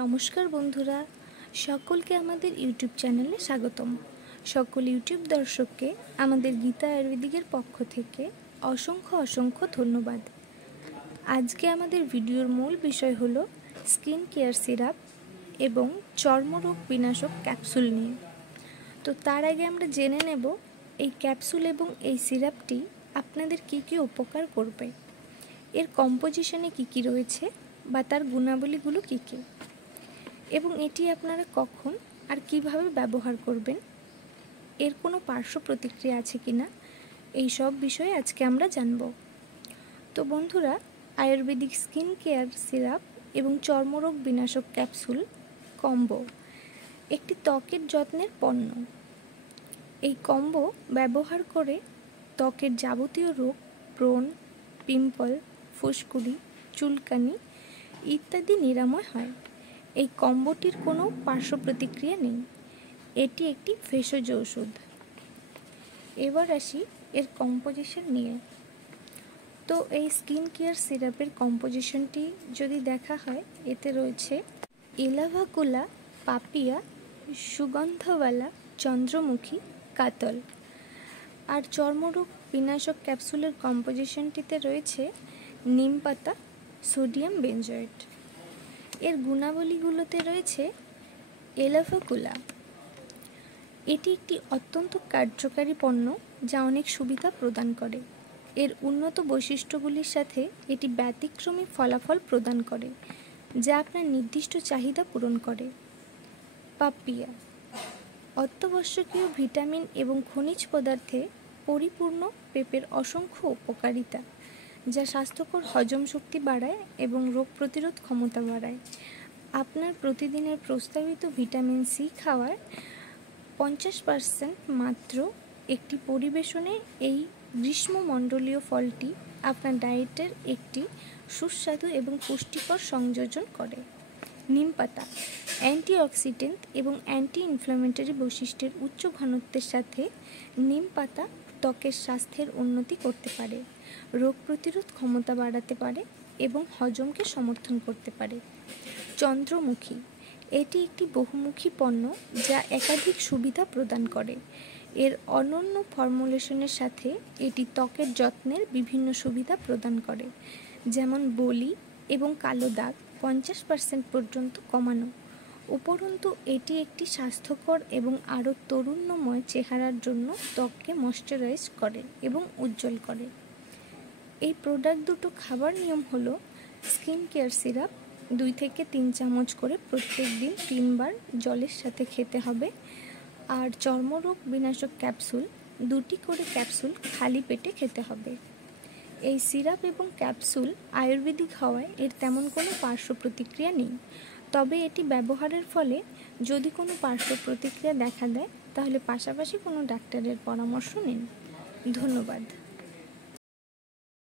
নমস্কার বন্ধুরা, সকলকে আমাদের ইউটিউব চ্যানেলে স্বাগতম। সকল ইউটিউব দর্শককে আমাদের গীতা আয়ুর্বেদিকের পক্ষ থেকে অসংখ্য ধন্যবাদ। আজকে আমাদের ভিডিওর মূল বিষয় হলো স্কিন কেয়ার সিরাপ এবং চর্মরোগ বিনাশক ক্যাপসুল নিয়ে। তো তার আগে আমরা জেনে নেব এই ক্যাপসুল এবং এই সিরাপটি আপনাদের কী কী উপকার করবে, এর কম্পোজিশনে কী রয়েছে বা তার গুণাবলীগুলো কী এবং এটি আপনারা কখন আর কিভাবে ব্যবহার করবেন, এর কোনো পার্শ্ব প্রতিক্রিয়া আছে কি না, এই সব বিষয়ে আজকে আমরা জানব। তো বন্ধুরা, আয়ুর্বেদিক স্কিন কেয়ার সিরাপ এবং চর্মরোগ বিনাশক ক্যাপসুল কম্বো একটি ত্বকের যত্নের পণ্য। এই কম্বো ব্যবহার করে ত্বকের যাবতীয় রোগ, ব্রণ, পিম্পল, ফুসকুড়ি, চুলকানি ইত্যাদি নিরাময় হয়। এই কম্বোটির কোনো পার্শ্ব প্রতিক্রিয়া নেই, এটি একটি ভেষজ ওষুধ। এবার আসি এর কম্পোজিশন নিয়ে। তো এই স্কিন কেয়ার সিরাপের কম্পোজিশনটি যদি দেখা হয়, এতে রয়েছে এলাভাকুলা, পাপিয়া, সুগন্ধওয়ালা, চন্দ্রমুখী, কাতল। আর চর্মরোগ বিনাশক ক্যাপসুলের কম্পোজিশনটিতে রয়েছে নিমপাতা, সোডিয়াম বেঞ্জয়েট। এর গুণাবলীগুলোতে রয়েছে এলাভাকুলা, এটি একটি অত্যন্ত কার্যকারী পণ্য যা অনেক সুবিধা প্রদান করে। এর উন্নত বৈশিষ্ট্যগুলির সাথে এটি ব্যতিক্রমী ফলাফল প্রদান করে যা আপনার নির্দিষ্ট চাহিদা পূরণ করে। পাপিয়া অত্যাবশ্যকীয় ভিটামিন এবং খনিজ পদার্থে পরিপূর্ণ পেঁপের অসংখ্য উপকারিতা, যা স্বাস্থ্যকর হজম শক্তি বাড়ায় এবং রোগ প্রতিরোধ ক্ষমতা বাড়ায়। আপনার প্রতিদিনের প্রস্তাবিত ভিটামিন সি খাওয়ার 50% মাত্র একটি পরিবেশনে এই গ্রীষ্মমণ্ডলীয় ফলটি আপনার ডায়েটের একটি সুস্বাদু এবং পুষ্টিকর সংযোজন করে। নিমপাতা অ্যান্টিঅক্সিডেন্ট এবং অ্যান্টি ইনফ্ল্যামেটরি বৈশিষ্ট্যের উচ্চ ঘনত্বের সাথে নিম পাতা ত্বকের স্বাস্থ্যের উন্নতি করতে পারে, রোগ প্রতিরোধ ক্ষমতা বাড়াতে পারে এবং হজমকে সমর্থন করতে পারে। চন্দ্রমুখী এটি একটি বহুমুখী পণ্য যা একাধিক সুবিধা প্রদান করে। এর অনন্য ফর্মুলেশনের সাথে এটি ত্বকের যত্নের বিভিন্ন সুবিধা প্রদান করে, যেমন বলি এবং কালো দাগ 50% পর্যন্ত কমানো। উপরন্তু এটি একটি স্বাস্থ্যকর এবং আরও তরুণ্যময় চেহারার জন্য ত্বককে ময়শ্চারাইজ করে এবং উজ্জ্বল করে। এই প্রোডাক্ট দুটো খাবার নিয়ম হলো স্কিন কেয়ার সিরাপ 2 থেকে 3 চামচ করে প্রত্যেক দিন 3 বার জলের সাথে খেতে হবে, আর চর্মরোগ বিনাশক ক্যাপসুল 2টি করে ক্যাপসুল খালি পেটে খেতে হবে। এই সিরাপ এবং ক্যাপসুল আয়ুর্বেদিক হওয়ায় এর তেমন কোনো পার্শ্ব প্রতিক্রিয়া নেই, তবে এটি ব্যবহারের ফলে যদি কোনো পার্শ্ব প্রতিক্রিয়া দেখা দেয় তাহলে পাশাপাশি কোনো ডাক্তারের পরামর্শ নিন। ধন্যবাদ।